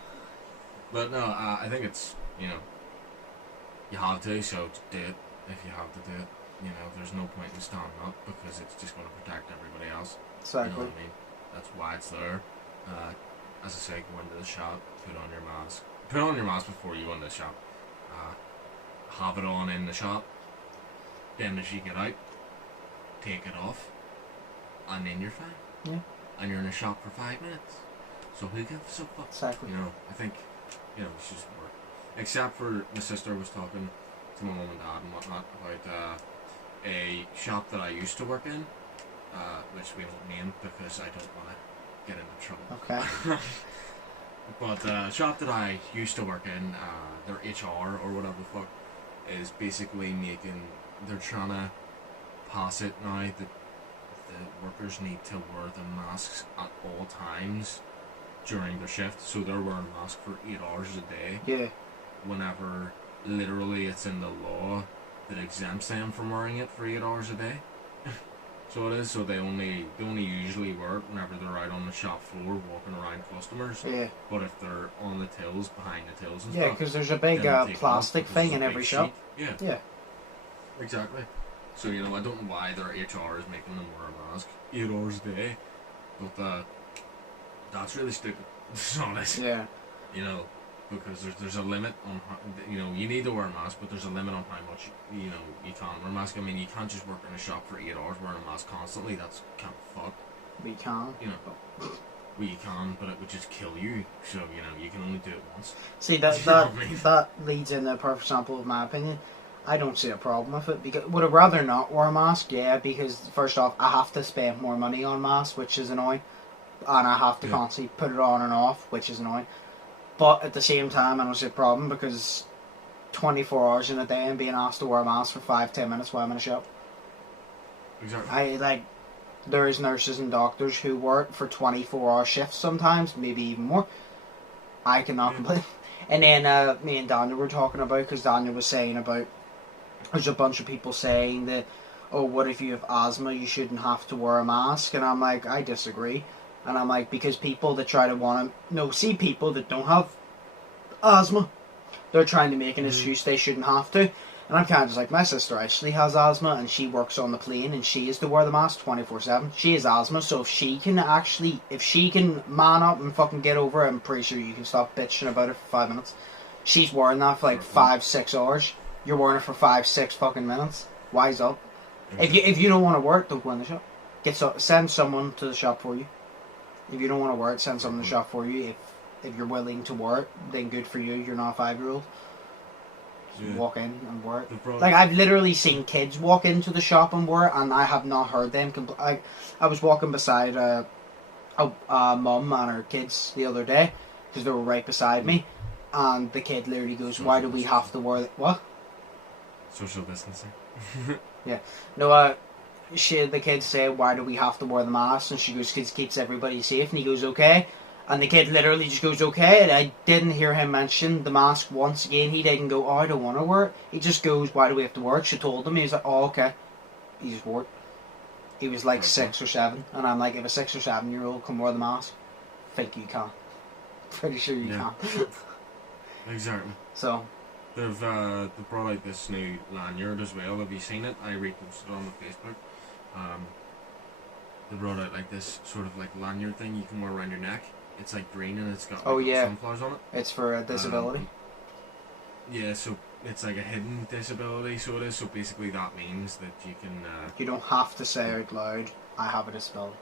But no, I think it's, you have to, so do it if you have to do it. There's no point in standing up, because it's just going to protect everybody else. Exactly. You know what I mean? That's why it's there. As I say, go into the shop, put on your mask. Put on your mask before you go into the shop. Have it on in the shop. Then as you get out, take it off, and then you're fine. Yeah. And you're in the shop for 5 minutes. So who gives a fuck? Exactly. I think, it's just work. Except for my sister was talking to my mum and dad and whatnot about a shop that I used to work in, which we won't name because I don't want to get into trouble. Okay. But the shop that I used to work in, their HR or whatever the fuck, is basically they're trying to pass it now that the workers need to wear the masks at all times during their shift, so they're wearing a mask for 8 hours a day. Yeah. Whenever literally it's in the law that exempts them from wearing it for 8 hours a day. So it is. So they only usually wear it whenever they're out on the shop floor walking around customers. Yeah. But if they're on the tills, behind the tills and Yeah, stuff, because there's a big plastic thing in every shop. Yeah. Yeah. Exactly. So I don't know why their HR is making them wear a mask 8 hours a day, but that's really stupid. It's honest. Yeah. Because there's a limit on how, you need to wear a mask, but there's a limit on how much you can wear a mask. I mean, you can't just work in a shop for 8 hours wearing a mask constantly. That's kind of fucked. We can. Well, you can, but it would just kill you. So you can only do it once. See that leads in a perfect example of my opinion. I don't see a problem with it because would I rather not wear a mask? Yeah, because first off, I have to spend more money on masks, which is annoying, and I have to constantly put it on and off, which is annoying. But at the same time, I don't see a problem because 24 hours in a day and being asked to wear a mask for 5-10 minutes while I'm in a shop. Exactly. There is nurses and doctors who work for 24-hour shifts sometimes, maybe even more. I cannot complain. And then me and Daniel were talking about, because Daniel was saying about, there's a bunch of people saying that, oh, what if you have asthma, you shouldn't have to wear a mask? And I'm like, I disagree. And I'm like, because people that try to see people that don't have asthma, they're trying to make an excuse they shouldn't have to. And I'm kind of just like, my sister actually has asthma and she works on the plane and she is to wear the mask 24/7. She has asthma, so if she can man up and fucking get over it, I'm pretty sure you can stop bitching about it for 5 minutes. She's wearing that for like 5-6 hours. You're wearing it for 5-6 fucking minutes. Wise up. If you don't want to wear it, don't go in the shop. Send someone to the shop for you. If you don't want to wear it, send someone to the shop for you. If you're willing to wear it, then good for you. You're not a 5-year-old. Walk in and wear it. Like, I've literally seen kids walk into the shop and wear it, and I have not heard them I was walking beside a mum and her kids the other day, because they were right beside me, and the kid literally goes, why do we have to wear it? What? Social distancing. Yeah. No, the kids say, why do we have to wear the mask? And she goes, because it keeps everybody safe. And he goes, okay. And the kid literally just goes, okay. And I didn't hear him mention the mask once again. He didn't go, oh, I don't want to wear it. He just goes, why do we have to wear it? She told him. He was like, oh, okay. He just wore it. He was like 6 or 7. And I'm like, if a 6 or 7-year-old can wear the mask, I think you can. Pretty sure you can. Exactly. So. They've brought out this new lanyard as well. Have you seen it? I reposted it on the Facebook. They brought out like this sort of like lanyard thing you can wear around your neck. It's like green and it's got sunflowers on it. It's for a disability. Yeah, so it's like a hidden disability, so it is. So basically that means that you can... you don't have to say out loud, I have a disability.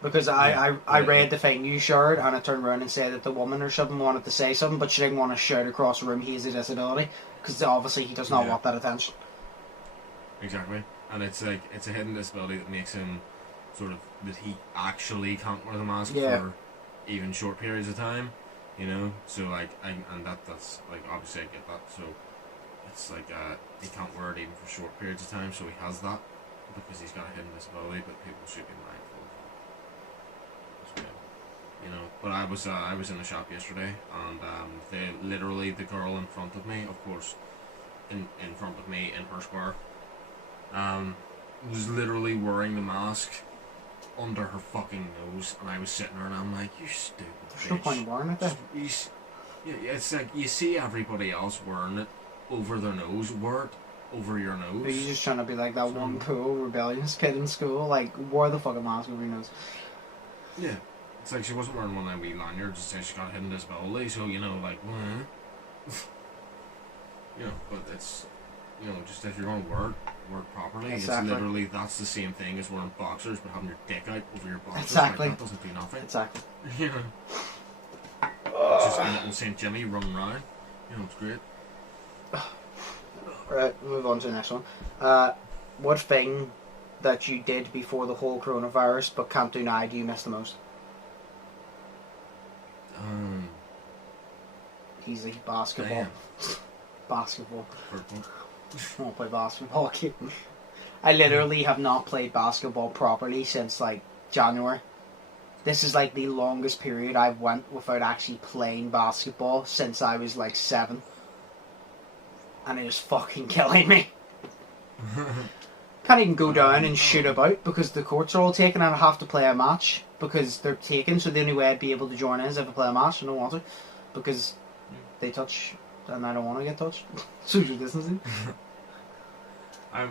Because I read the thing you shared, and I turned around and said that the woman or something wanted to say something, but she didn't want to shout across the room, he has a disability, because obviously he does not want that attention. Exactly. And it's like, it's a hidden disability that makes him sort of, that he actually can't wear the mask for even short periods of time, so like, that's like, obviously I get that, so it's like, he can't wear it even for short periods of time, so he has that, because he's got a hidden disability, but people should be mindful of that as well, but I was in the shop yesterday, and the girl in front of me, of course, in front of me in her square, was literally wearing the mask under her fucking nose, and I was sitting there and I'm like, you stupid bitch. There's no point wearing it then. It's like, you see everybody else wearing it over their nose, wear it over your nose. Are you just trying to be like that one cool, rebellious kid in school? Like, wear the fucking mask over your nose. Yeah. It's like she wasn't wearing one of them wee lanyards, just say she got a hidden disability, so, like, but it's, just if you're going to wear it properly, exactly. It's literally, that's the same thing as wearing boxers, but having your dick out over your boxers. Exactly. Like, that doesn't do nothing. Exactly. It's just in little St. Jimmy running around. It's great. Right, move on to the next one. what thing that you did before the whole coronavirus but can't do now do you miss the most? Easy. Basketball. Damn. Basketball. Purple. I won't play basketball again. I literally have not played basketball properly since like January. This is like the longest period I've went without actually playing basketball since I was like 7. And it is fucking killing me. Can't even go down and shoot about because the courts are all taken and I have to play a match because they're taken, so the only way I'd be able to join is if I play a match and I don't want to because they touch and I don't want to get touched. Social distancing. I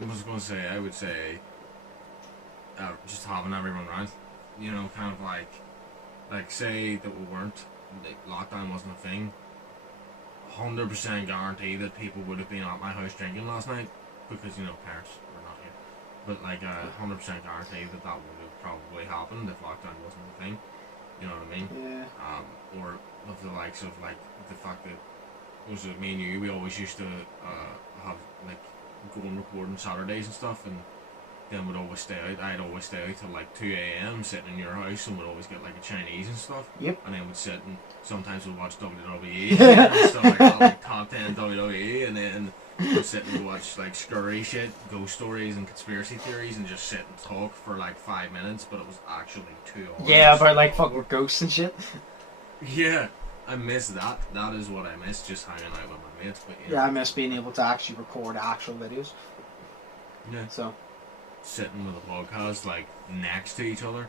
was going to say, I would say just having everyone around, you know, kind of like say that we weren't, like, lockdown wasn't a thing, 100% guarantee that people would have been at my house drinking last night because, you know, parents were not here, but like 100% guarantee that that would have probably happened if lockdown wasn't a thing, you know what I mean? Yeah. Or of the likes of like the fact that was it me and you, we always used to have like go and record on Saturdays and stuff, and then we'd always stay out. I'd always stay out till like 2 a.m. sitting in your house, and we'd always get like a Chinese and stuff. Yep. And then we'd sit and sometimes we'd watch WWE and stuff like that, like top 10 WWE, and then we'd sit and watch like scurry shit, ghost stories and conspiracy theories, and just sit and talk for like 5 minutes, but it was actually 2 hours. Yeah, about like fucking ghosts and shit. Yeah. I miss that. That is what I miss, just hanging out with my mates. But, yeah, I miss being able to actually record actual videos. Yeah. So. Sitting with a podcast, like, next to each other,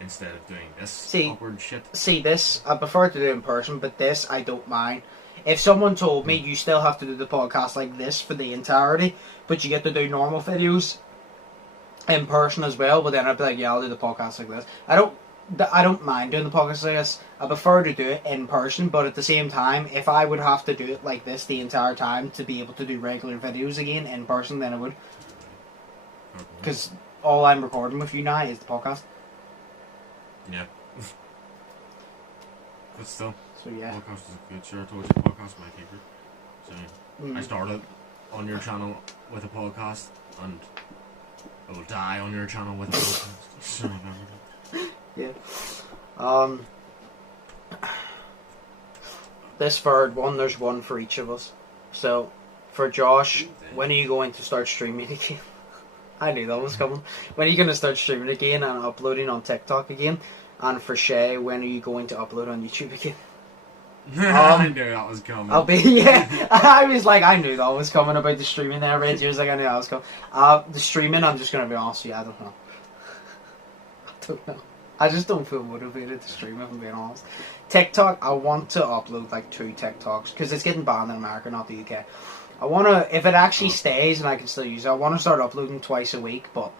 instead of doing this awkward shit. See, this, I prefer to do in person, but this, I don't mind. If someone told me you still have to do the podcast like this for the entirety, but you get to do normal videos in person as well, but then I'd be like, yeah, I'll do the podcast like this. I don't mind doing the podcast like this. I prefer to do it in person, but at the same time, if I would have to do it like this the entire time to be able to do regular videos again in person, then I would. Because all I'm recording with you now is the podcast. Yeah. But still, so yeah. Podcast is good. Sure, I told you podcast is my favorite. So I started on your channel with a podcast, and I will die on your channel with a podcast. Yeah. This third one, there's one for each of us. So, for Josh, when are you going to start streaming again? I knew that was coming. When are you going to start streaming again and uploading on TikTok again? And for Shay, when are you going to upload on YouTube again? I knew that was coming. I was like, I knew that was coming about the streaming there, Red. He was like, I knew that was coming. The streaming, I'm just going to be honest with you, I don't know. I don't know. I just don't feel motivated to stream, if I'm being honest. TikTok, I want to upload like 2 TikToks, because it's getting banned in America, not the UK. I want to, if it actually stays and I can still use it, I want to start uploading twice a week, but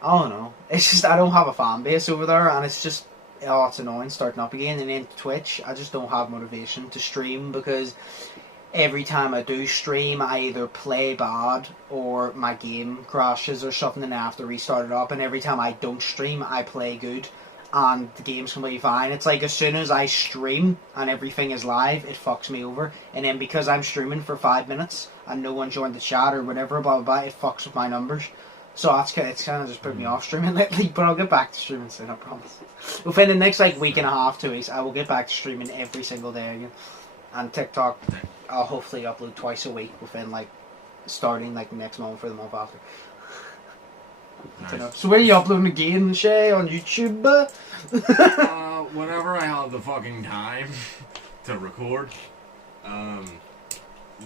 I don't know. It's just, I don't have a fan base over there, and it's just, oh, it's annoying starting up again. And then Twitch, I just don't have motivation to stream, because every time I do stream, I either play bad or my game crashes or something and I have to restart it up. And every time I don't stream, I play good and the game's completely fine. It's like as soon as I stream and everything is live, it fucks me over. And then because I'm streaming for 5 minutes and no one joined the chat or whatever, blah blah blah, it fucks with my numbers. So it's kind of just put me off streaming lately, but I'll get back to streaming soon, I promise. Within the next like week and a half, 2 weeks, I will get back to streaming every single day again. And TikTok, I'll hopefully upload twice a week within like starting like next month or the month after. Nice. So where are you uploading again, Shay? On YouTube? Whenever I have the fucking time to record.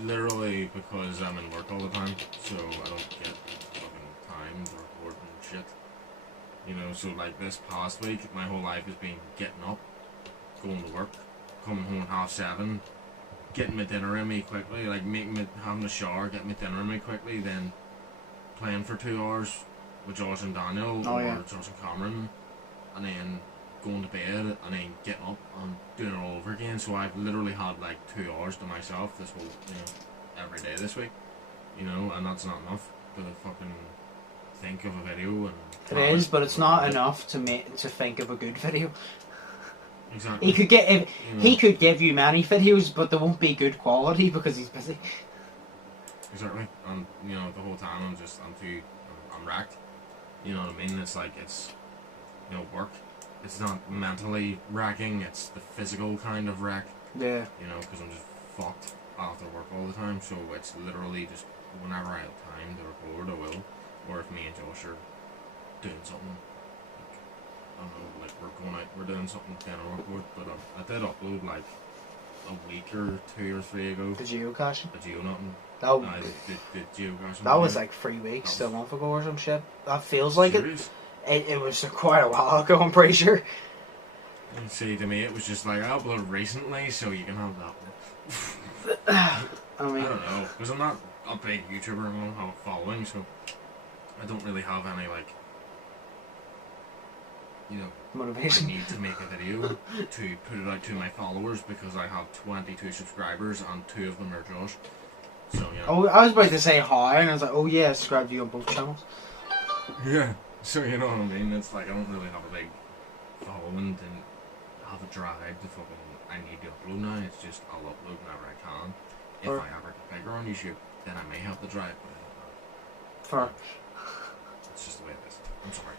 Literally because I'm in work all the time, so I don't get fucking time to record and shit. You know, so like this past week, my whole life has been getting up, going to work, coming home at 7:30, getting my dinner in me quickly, like having a shower, getting my dinner in me quickly, then playing for 2 hours with Josh and Daniel, or Josh and Cameron, and then going to bed, and then getting up and doing it all over again. So I've literally had like 2 hours to myself this whole, every day this week, and that's not enough to fucking think of a video. And it is, but it's not enough to think of a good video. Exactly. He could give you many videos, but they won't be good quality because he's busy. exactly. And you know, the whole time I'm wrecked. You know what I mean? It's like it's, you know, work. It's not mentally wrecking. It's the physical kind of wreck. Yeah. You know, because I'm just fucked after work all the time. So it's literally just whenever I have time to record, I will. Or if me and Josh are doing something, like, I don't know, like we're doing something, then I'll record. But I did upload like a week or 2 or 3 ago. The geocaching? The geo nothing. Oh, the geocaching. that was like 3 weeks, a month ago or some shit. That feels like serious? It was quite a while ago, I'm pretty sure. And see, to me, it was just like, I uploaded recently, so you can have that one. I mean, I don't know, because I'm not a big YouTuber, I don't have a following, so I don't really have any, like, you know, motivation. I need to make a video to put it out to my followers because I have 22 subscribers and 2 of them are Josh. So, you know. Oh, I was about to say hi, and I was like, oh yeah, I subscribe to you on both channels. Yeah, so you know what I mean? It's like, I don't really have a big following and have a drive to fucking, I need to upload now. It's just, I'll upload whenever I can. If I ever get bigger on YouTube, then I may have the drive, but I don't know. It's just the way it is. I'm sorry.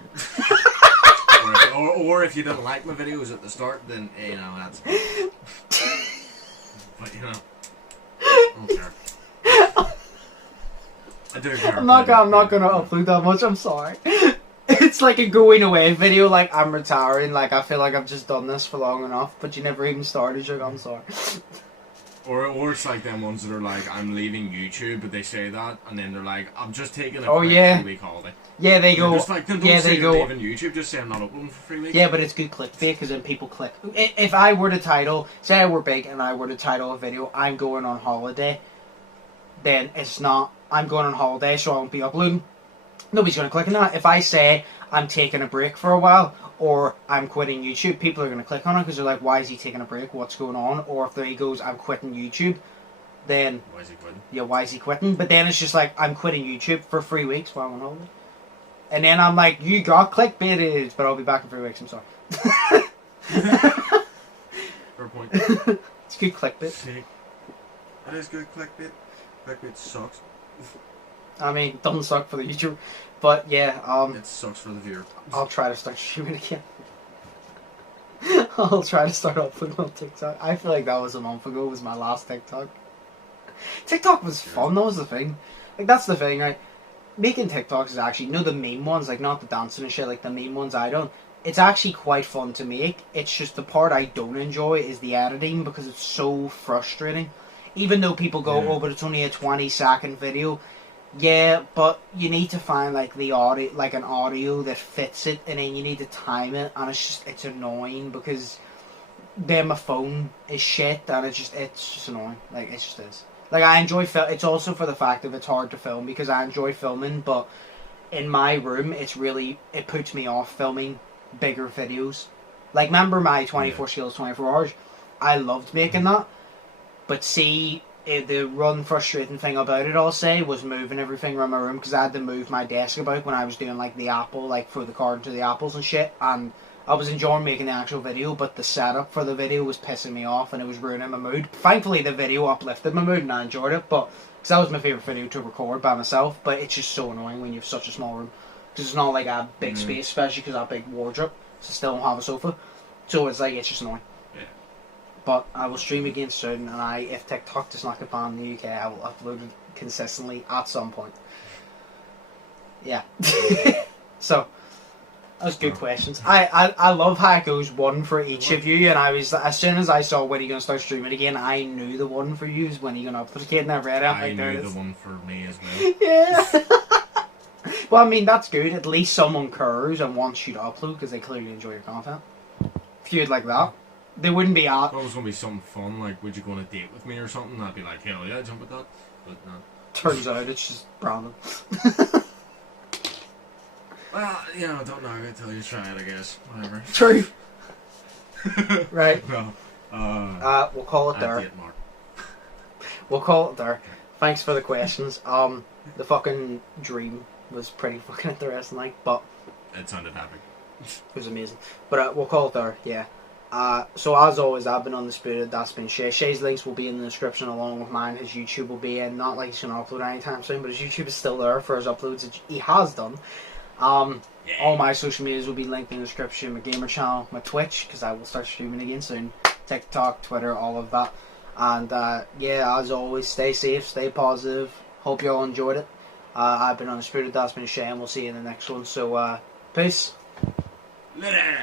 or if you don't like my videos at the start, then, you know, that's fine. But, you know, I don't care. I do care. I'm not gonna upload that much, I'm sorry. It's like a going away video, like I'm retiring, like I feel like I've just done this for long enough, but you never even started, I'm sorry. Or it's like them ones that are like, I'm leaving YouTube, but they say that, and then they're like, I'm just taking a quick 3-week holiday. Yeah, they go. Just like, don't say you're leaving YouTube, just say I'm not uploading for 3 weeks. Yeah, but it's good clickbait, because then people click. If I were to title, say I were big, and I were to title a video, I'm going on holiday, then it's not, I'm going on holiday, so I won't be uploading. Nobody's going to click on that. If I say I'm taking a break for a while, or I'm quitting YouTube, people are going to click on it because they're like, why is he taking a break? What's going on? Or if he goes, I'm quitting YouTube, then... Why is he quitting? Yeah, why is he quitting? But then it's just like, I'm quitting YouTube for 3 weeks while I'm on holiday. And then I'm like, you got clickbaited, but I'll be back in 3 weeks, I'm sorry. Fair point. It's good clickbait. That is good clickbait. Clickbait sucks. I mean, it doesn't suck for the YouTuber. But yeah, it sucks for the viewer. I'll try to start streaming again. I'll try to start uploading on TikTok. I feel like that was a month ago, was my last TikTok. TikTok was fun, that was the thing. Like, that's the thing, right? Making TikToks is actually, you know, the meme ones, like, not the dancing and shit, like the meme ones I don't. It's actually quite fun to make. It's just the part I don't enjoy is the editing because it's so frustrating. Even though people go, oh, but it's only a 20-second video. Yeah, but you need to find like the audio, like an audio that fits it, and then you need to time it, and it's annoying because then my phone is shit, and it's just annoying. Like, it just is. Like, I enjoy it's also for the fact that it's hard to film because I enjoy filming, but in my room it puts me off filming bigger videos. Like, remember my 24 skills 24 hours? I loved making that, but see, the one frustrating thing about it, I'll say, was moving everything around my room because I had to move my desk about when I was doing like the apple, like throw the card into the apples and shit, and I was enjoying making the actual video, but the setup for the video was pissing me off and it was ruining my mood. Thankfully the video uplifted my mood and I enjoyed it, but because that was my favourite video to record by myself, but it's just so annoying when you have such a small room because it's not like a big space, especially because I have a big wardrobe, so I still don't have a sofa, so it's like, it's just annoying. But I will stream again soon, and if TikTok does not get banned in the UK, I will upload it consistently at some point. Yeah. So, that was good questions. I love how it goes one for each of you, and I was, as soon as I saw when you're going to start streaming again, I knew the one for you is when you're going to upload again, and I read it. I knew the one for me as well. Yeah. Well, I mean, that's good. At least someone cares and wants you to upload, because they clearly enjoy your content. If you had like that. They wouldn't be out. Well, it was going to be something fun, like, would you go on a date with me or something? I'd be like, hell yeah, jump at that. But no. Turns out it's just Brandon. Well, you know, don't knock it till you try it, I guess. Whatever. True. Right. Well, we'll call it there. We'll call it there. Thanks for the questions. The fucking dream was pretty fucking interesting, like, but... It sounded happy. It was amazing. But we'll call it there, yeah. So as always, I've been Undisputed, that's been Shay. Shay's links will be in the description along with mine. His YouTube will be in. Not like he's going to upload anytime soon, but his YouTube is still there for his uploads that he has done. All my social medias will be linked in the description. My gamer channel, my Twitch, because I will start streaming again soon. TikTok, Twitter, all of that. And yeah, as always, stay safe, stay positive. Hope you all enjoyed it. I've been Undisputed, that's been Shay, and we'll see you in the next one. So, peace. Later.